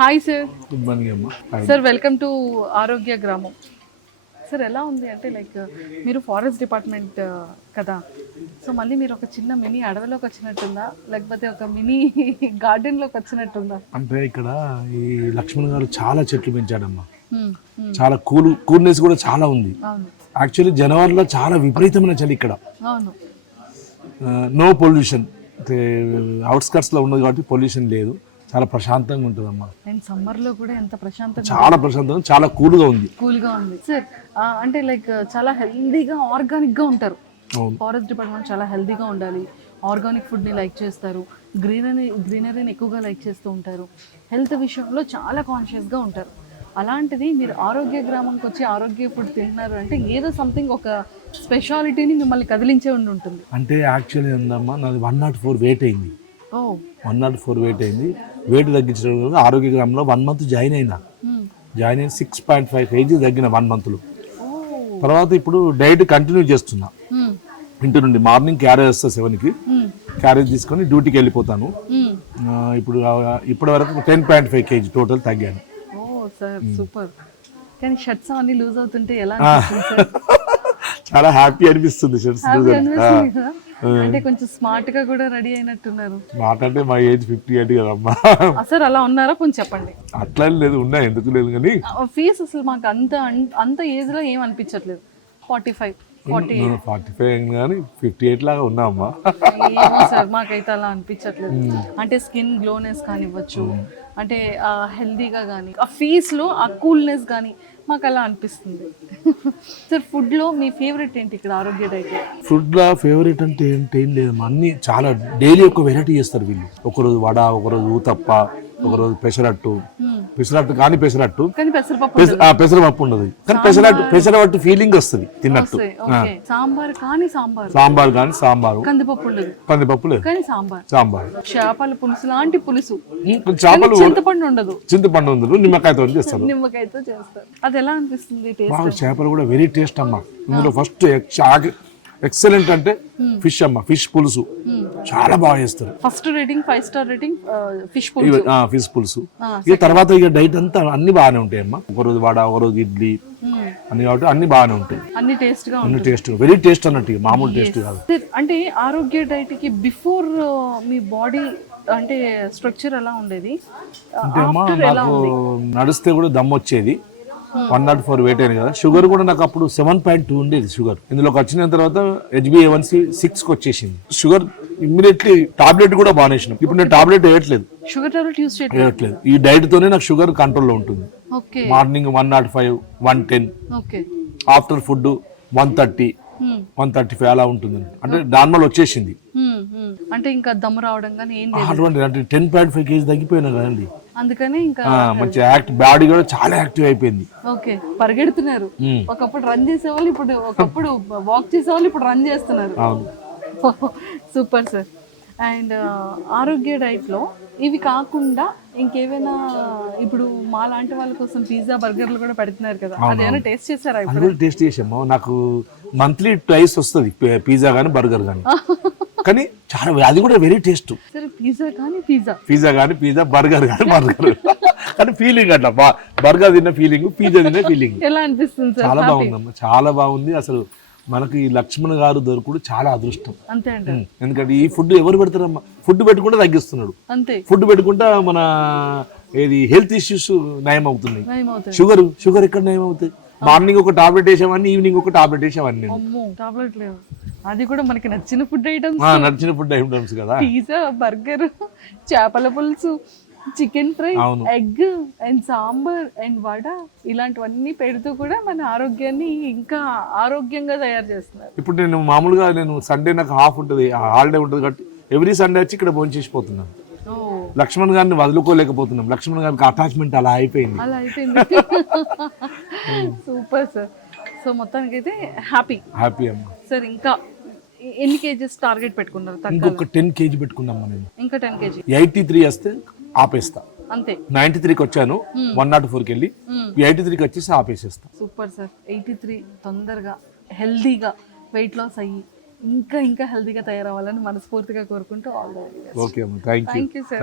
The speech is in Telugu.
Hi sir. గుడ్ మార్నింగ్ అమ్మా. సార్ వెల్కమ్ టు ఆరోగ్య గ్రామం. సార్ ఎలా ఉంది అంటే లైక్ మీరు ఫారెస్ట్ డిపార్ట్మెంట్ కదా, సో మళ్ళీ మీరు ఒక చిన్న మినీ అడవిలోకి వచ్చినట్టుందా లేకపోతే ఒక మినీ గార్డెన్లోకి వచ్చినట్టుందా? అంటే ఇక్కడ ఈ లక్ష్మణ్ గారు చాలా చెట్లు పెంచాడమ్మా. హ్మ్, చాలా కూల్నెస్ కూడా చాలా ఉంది. అవును యాక్చువల్లీ జనవరిలో చాలా విపరీతమైన చలి ఇక్కడ. అవును. నో పొల్యూషన్, అవుట్స్కట్స్లో ఉన్నది కాబట్టి పొల్యూషన్ లేదు. చాలా ప్రశాంతంగా ఉంటుందమ్మా. అండ్ సమ్మర్లో కూడా ఎంత ప్రశాంతంగా, చాలా ప్రశాంతంగా, చాలా కూల్గా ఉంది. కూల్గా ఉంది సార్. అంటే లైక్ చాలా హెల్దీగా ఆర్గానిక్గా ఉంటారు. అవును. ఫారెస్ట్ డిపార్ట్మెంట్ చాలా హెల్దీగా ఉండాలి, ఆర్గానిక్ ఫుడ్ని లైక్ చేస్తారు, గ్రీనరీని ఎక్కువగా లైక్ చేస్తూ ఉంటారు, హెల్త్ విషయంలో చాలా కాన్షియస్గా ఉంటారు. అలాంటిది మీరు ఆరోగ్య గ్రామంకి వచ్చి ఆరోగ్య ఫుడ్ తింటున్నారు అంటే ఏదో సంథింగ్ ఒక స్పెషాలిటీని మిమ్మల్ని కదిలించే ఉంటుంది. అంటే యాక్చువల్లీ ఏందమ్మా, నాది 104 వెయిట్ అయింది. ఓ 104 వెయిట్ అయింది. వెయిట్ తగ్గించడం వల్ల ఆరోగ్య గ్రామంలో 1 మంత్ జాయిన్ అయినా. జాయిన్ అయిన 6.5 kg తగ్గిన 1 మంత్లో. తర్వాత ఇప్పుడు డైట్ కంటిన్యూ చేస్తున్నా. ఇంటి నుండి మార్నింగ్ క్యారేజ్ వస్తా 7కి, క్యారేజ్ తీసుకొని డ్యూటీకి వెళ్ళిపోతాను. ఇప్పటి వరకు 10.5 kg టోటల్ తగ్గాను. Sir super. కానీ షర్ట్స్ అన్ని లూజ్ అవుతుంటే ఎలా అనిపిస్తుంది సార్? చాలా హ్యాపీ అనిపిస్తుంది షర్ట్స్ లూజ్ అంటే కొంచెం స్మార్ట్ గా కూడా రెడీ అయినట్టున్నారు. స్మార్ట్ అంటే మా ఏజ్ 58 కదమ్మా. సార్ అలా ఉన్నారా? కొంచెం చెప్పండి. అట్లా లేదు, ఉన్నా, ఎందుకు లేదు. కానీ ఫీస్ అసలు మాకు అంత ఏజ్ లో ఏం అనిపించట్లేదు. 45 కానీ 58 లాగా ఉన్నా అమ్మా. ఏమో సార్ మాకైతే అలా అనిపించట్లేదు. అంటే స్కిన్ గ్లోనెస్ కానివ్వచ్చు, అంటే హెల్దీగా కానీ, ఆ ఫీస్లో ఆ కూల్నెస్ కానీ మాకు అలా అనిపిస్తుంది. సార్ ఫుడ్లో మీ ఫేవరెట్ ఏంటి ఇక్కడ ఆరోగ్య డైట్? ఫుడ్లో ఫేవరెట్ అంటే ఏం లేదమ్మా. అన్ని చాలా డైలీ ఒక వెరైటీ చేస్తారు వీళ్ళు. ఒకరోజు వడ, ఒకరోజు ఊతప్ప, ఒకరోజు పెసరట్టు కానీ పెసరపప్పు ఉండదు. కానీ పెసరపట్టు ఫీలింగ్ వస్తుంది తిన్నట్టు. సాంబార్ కానీ సాంబారు, కందిపప్పు లేదు కానీ సాంబార్, చేపల పులుసు లాంటి పులుసు, చేపలు చింతపండు ఉండదు, నిమ్మకాయతో చేస్తారు. అది ఎలా అనిపిస్తుంది? చేపలు కూడా వెరీ టేస్ట్ అమ్మా. ఇందులో ఫస్ట్ ఎక్సలెంట్ అంటే ఫిష్ అమ్మా. ఫిష్ పులుసు చాలా బాగా చేస్తారు. First rating 5 star rating fish పులుసు. ఇక తర్వాత ఇక డైట్ అంతా అన్ని బాగానే ఉంటాయి అమ్మా. ఒకరోజు వడ, ఒకరోజు ఇడ్లీ అన్ని, కాబట్టి అన్ని బాగానే ఉంటాయి. అన్ని టేస్ట్ వెరీ టేస్ట్ అన్నట్టు, మామూలు టేస్ట్ కాదు. అంటే ఆరోగ్య డైట్ కి బిఫోర్ మీ బాడీ అంటే స్ట్రక్చర్ ఎలా ఉండేది? అంటే అమ్మా నాకు నడిస్తే కూడా దమ్ వచ్చేది. 104 వెయిట్ అయింది కదా. షుగర్ కూడా నాకు అప్పుడు 7.2 ఉండేది షుగర్. ఇందులోకి వచ్చిన తర్వాత HbA1c 6కి వచ్చేసింది. షుగర్ ఇమ్మీడియట్లీ టాబ్లెట్ కూడా బానేసినాం. ఇప్పుడు నేను టాబ్లెట్ వేయట్లేదు, షుగర్ టాబ్లెట్ యూస్ చేయట్లేదు. ఈ డైట్ తోనే నాకు షుగర్ కంట్రోల్లో ఉంటుంది. మార్నింగ్ 105, 110, ఆఫ్టర్ ఫుడ్ 130, 135 అలా ఉంటుంది. అంటే నార్మల్ వచ్చేసింది. అంటే ఇంకా దమ్ము రావడం కానీ ఏం లేదు. అటువంటి అంటే 10.5 kg తగ్గిపోయినా కదండి. అందుకని ఇంకా మంచి బాడీ కూడా చాలా యాక్టివ్ అయిపోయింది. ఓకే, పరిగెడుతున్నారు. ఒకప్పుడు రన్ చేసేవాళ్ళు, ఒకప్పుడు వాక్ చేసేవాళ్ళు, ఇప్పుడు రన్ చేస్తున్నారు. Super sir. అండ్ ఆరోగ్య డైట్లో ఇవి కాకుండా ఇంకేమైనా ఇప్పుడు మా లాంటి వాళ్ళ కోసం పిజ్జా, బర్గర్లు కూడా పెడుతున్నారు కదా, అదేమైనా టేస్ట్ చేశారా? టేస్ట్ చేసాము. నాకు మంత్లీ ట్వైస్ వస్తుంది పిజ్జా కానీ బర్గర్ కానీ. కానీ చాలా, అది కూడా వెరీ టేస్ట్. పిజ్జా కానీ బర్గర్ కానీ ఫీలింగ్ అట్లా బర్గర్ తిన్న ఫీలింగ్, పిజ్జా తిన్న ఫీలింగ్ ఎలా అనిపిస్తుంది? చాలా బాగుందమ్మా, చాలా బాగుంది. అసలు మనకి ఈ లక్ష్మణ్ గారు దొరకడు చాలా అదృష్టం. అంతే అంట. ఎందుకంటే ఈ ఫుడ్ ఎవరు పెడతారమ్మా? ఫుడ్ పెట్టుకుంటే తగ్గిస్తున్నాడు. అంతే, ఫుడ్ పెట్టుకుంటా మన ఏది హెల్త్ ఇష్యూస్ నయం అవుతున్నాయి. షుగర్ ఎక్కడ నయం అవుతాయి? మార్నింగ్ ఒక టాబ్లెట్ వేసామని, ఈవినింగ్ ఒక టాబ్లెట్ వేసామని. టాబ్లెట్ లేవు, అది కూడా మనకి నచ్చిన ఫుడ్ ఐటమ్స్ కదా. పిజ్జా, బర్గర్, చేపల పులుసు, chicken fry, egg and sambar and vada, ఇలాంటివన్నీ పెడుతూ కూడా మన ఆరోగ్యాన్ని ఇంకా ఆరోగ్యంగా తయారు చేస్తున్నారు. ఇప్పుడు నేను మామూలుగా సండే నాకు హాఫ్ ఉంటుంది, హాలిడే ఉంటుంది కాబట్టి ఎవ్రీ సండే వచ్చి ఇక్కడ భోజనం చేసిపోతున్నాను. లక్ష్మణ్ గారిని వదులుకోలేకపోతున్నాం. లక్ష్మణ్ గారికి అటాచ్మెంట్ అలా అయిపోయింది. Super sir. సో మొత్తానికి అయితే హ్యాపీ అమ్మా. సార్ ఇంకా ఎన్ని కేజీస్ టార్గెట్ పెట్టుకున్నారు? ఇంకొక 10 kg పెట్టుకున్నామ్మా నేను. ఇంకా 10 kg. 83 వస్తే ఆపేస్తా. అంతే. 93కి వచ్చాను, 104కి వెళ్ళి 83కి వచ్చేసి ఆపేసేస్తా. Super sir. 83 తొందరగా హెల్దీగా వెయిట్ లాస్ అయ్యి ఇంకా హెల్దీగా తయారవ్వాలని మనస్ఫూర్తిగా కోరుకుంటూ ఆల్ ది బెస్ట్. ఓకే అమ్మా, థ్యాంక్ యూ సార్.